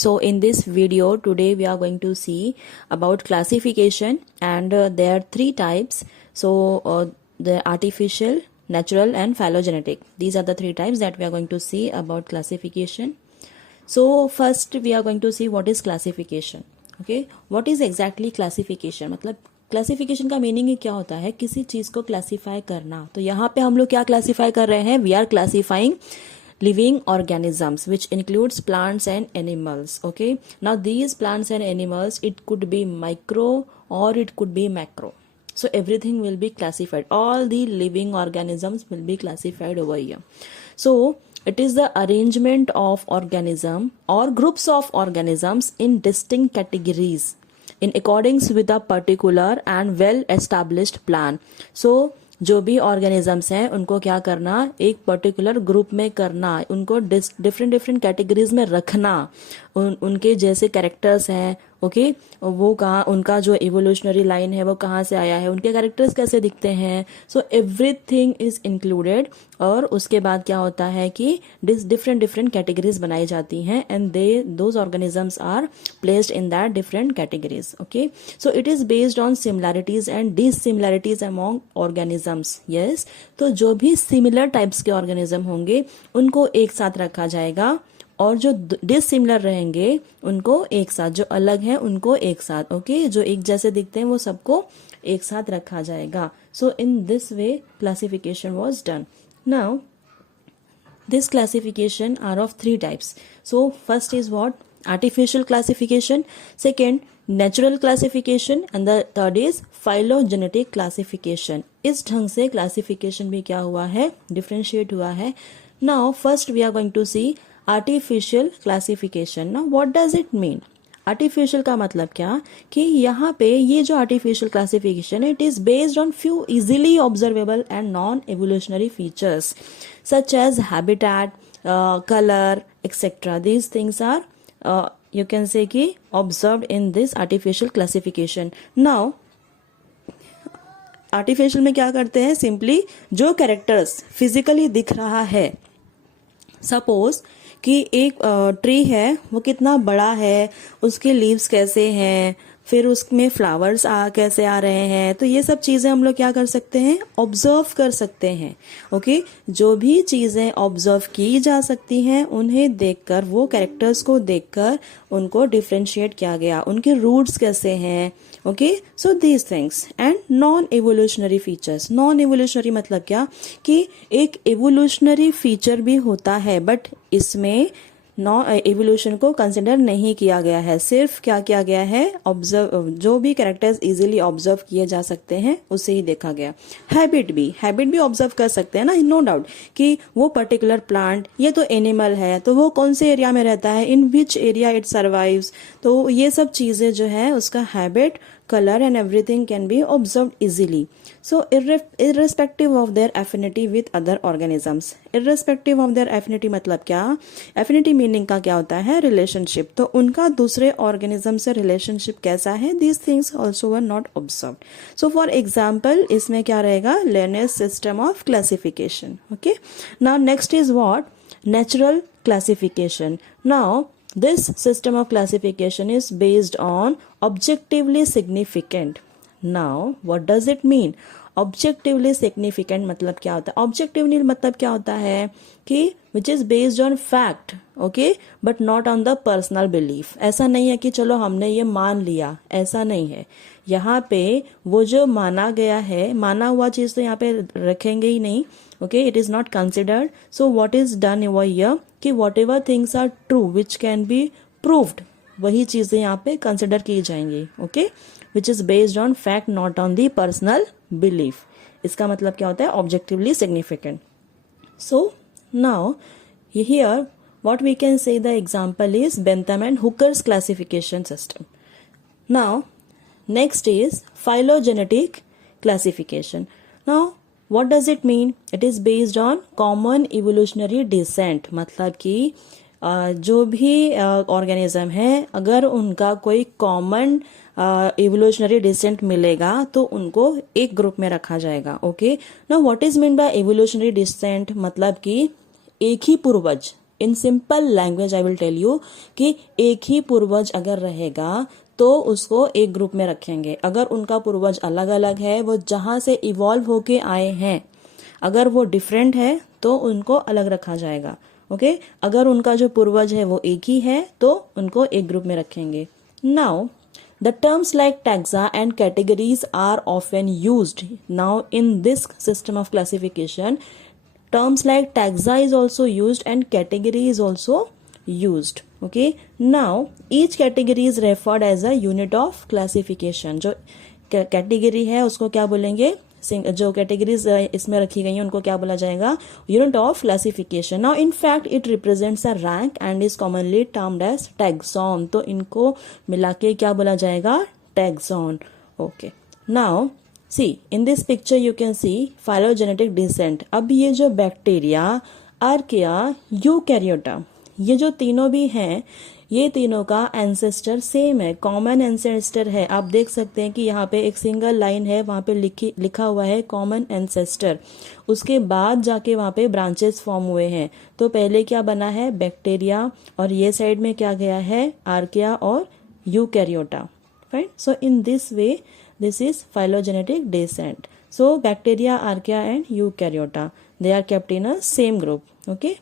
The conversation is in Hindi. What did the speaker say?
So in this video today we are going to see about classification and there are three types. So the artificial, natural and phylogenetic. These are the three types that we are going to see about classification. So first we are going to see what is classification. Okay, what is exactly classification? मतलब क्लासिफिकेशन का मीनिंग ही क्या होता है, किसी चीज को क्लासिफाई करना. तो यहाँ पे हम लोग क्या क्लासिफाई कर रहे हैं, we are classifying living organisms which includes plants and animals. Okay, now these plants and animals, it could be micro or it could be macro, so everything will be classified. All the living organisms will be classified over here. So it is the arrangement of organism or groups of organisms in distinct categories in accordance with a particular and well established plan. So जो भी ऑर्गेनिजम्स हैं उनको क्या करना, एक पर्टिकुलर ग्रुप में करना, उनको डिफरेंट डिफरेंट कैटेगरीज में रखना, उनके जैसे कैरेक्टर्स हैं. ओके, वो कहाँ, उनका जो इवोल्यूशनरी लाइन है वो कहाँ से आया है, उनके कैरेक्टर्स कैसे दिखते हैं. So everything is included. और उसके बाद क्या होता है कि डिफरेंट डिफरेंट कैटेगरीज बनाई जाती हैं and those organisms are placed in that different categories. Okay, so it is based on similarities and dissimilarities among organisms. Yes, तो जो भी सिमिलर टाइप्स के ऑर्गेनिज्म होंगे उनको एक साथ रखा जाएगा और जो डिसिमिलर रहेंगे उनको एक साथ, जो अलग हैं उनको एक साथ. ओके, जो एक जैसे दिखते हैं वो सबको एक साथ रखा जाएगा. So in this way classification was done. Now this classification are of three types. So first is what? Artificial classification, second natural classification and the third is phylogenetic classification. इस ढंग से classification भी क्या हुआ है, differentiate हुआ है. Now first we are going to see artificial classification. Now what does it mean? Artificial का मतलब क्या कि यहाँ पे ये जो आर्टिफिशियल क्लासिफिकेशन है, it is based on few easily observable and non evolutionary features such as habitat, colour etcetera. These things are you can say कि observed in this artificial classification. Now artificial में क्या करते हैं, सिंपली जो कैरेक्टर्स फिजिकली दिख रहा है, सपोज कि एक ट्री है वो कितना बड़ा है, उसके लीव्स कैसे हैं, फिर उसमें फ्लावर्स कैसे आ रहे हैं, तो ये सब चीजें हम लोग क्या कर सकते हैं, ऑब्जर्व कर सकते हैं. ओके, जो भी चीजें ऑब्जर्व की जा सकती हैं उन्हें देखकर, वो कैरेक्टर्स को देखकर उनको डिफरेंशिएट किया गया, उनके रूट्स कैसे हैं. Okay, so these things. And non evolutionary features. Non evolutionary मतलब क्या कि एक एवोल्यूशनरी फीचर भी होता है बट इसमें एवोल्यूशन को कंसिडर नहीं किया गया है. सिर्फ क्या किया गया है, ऑब्जर्व, जो भी कैरेक्टर्स इजीली ऑब्जर्व किए जा सकते हैं उसे ही देखा गया. हैबिट भी ऑब्जर्व कर सकते हैं ना, नो डाउट कि वो पर्टिकुलर प्लांट, ये तो एनिमल है तो वो कौन से एरिया में रहता है, इन विच एरिया इट सर्वाइव्स. तो ये सब चीजें जो है उसका habit, color and everything can be observed easily. So irrespective of their affinity with other organisms. Irrespective of their affinity मतलब क्या, affinity meaning का क्या होता है, relationship. तो उनका दूसरे organism से relationship कैसा है, these things also were not observed. So for example इसमें क्या रहेगा, Linnaeus system of classification. Okay, now next is what? Natural classification. Now this system of classification is based on objectively significant. Now what does it mean? Objectively significant मतलब क्या होता है, objectively मतलब क्या होता है कि which is based on fact, okay, but not on the personal belief. ऐसा नहीं है कि चलो हमने ये मान लिया, ऐसा नहीं है. यहाँ पे वो जो माना गया है, माना हुआ चीज तो यहाँ पे रखेंगे ही नहीं. Okay, it is not considered. So what is done over here कि whatever things are true which can be proved, वही चीजें यहाँ पे consider की जाएंगी. Okay, which is based on fact not on the personal belief. इसका मतलब क्या होता है, objectively significant. So now here what we can say, the example is Bentham and Hooker's classification system. Now next is phylogenetic classification. Now what does it mean? It is based on common evolutionary descent. मतलब कि जो भी ऑर्गेनिज्म है, अगर उनका कोई कॉमन evolutionary descent मिलेगा तो उनको एक ग्रुप में रखा जाएगा. Okay, now what is mean by evolutionary descent? मतलब कि एक ही पूर्वज, in simple language I will tell you कि एक ही पूर्वज अगर रहेगा तो उसको एक ग्रुप में रखेंगे। अगर उनका पूर्वज अलग अलग है, वो जहां से इवॉल्व होके आए हैं, अगर वो डिफरेंट है तो उनको अलग रखा जाएगा। ओके, अगर उनका जो पूर्वज है वो एक ही है तो उनको एक ग्रुप में रखेंगे। Now the terms like taxa and categories are often used. Now in this system of classification, terms like taxa is also used and category is also used. Okay, now each category is referred as a unit of classification. जो कैटेगरी है उसको क्या बोलेंगे, जो कैटेगरीज इसमें रखी गई हैं उनको क्या बोला जाएगा, unit of classification. Now in fact it represents a rank and is commonly termed as taxon. तो इनको मिला के क्या बोला जाएगा, taxon. Okay, now see in this picture you can see phylogenetic descent. अब ये जो बैक्टीरिया, आर्किया, यूकैरियोटा, ये जो तीनों भी हैं, ये तीनों का एंसेस्टर सेम है, कॉमन एंसेस्टर है। आप देख सकते हैं कि यहाँ पे एक सिंगल लाइन है, वहां पे लिखा हुआ है कॉमन एंसेस्टर। उसके बाद जाके वहां पे ब्रांचेस फॉर्म हुए हैं। तो पहले क्या बना है, बैक्टीरिया, और ये साइड में क्या गया है, आर्किया और eukaryota. Fine, so in this way this is phylogenetic descent. So bacteria, archaea and eukaryota, they are kept in a same group. Okay.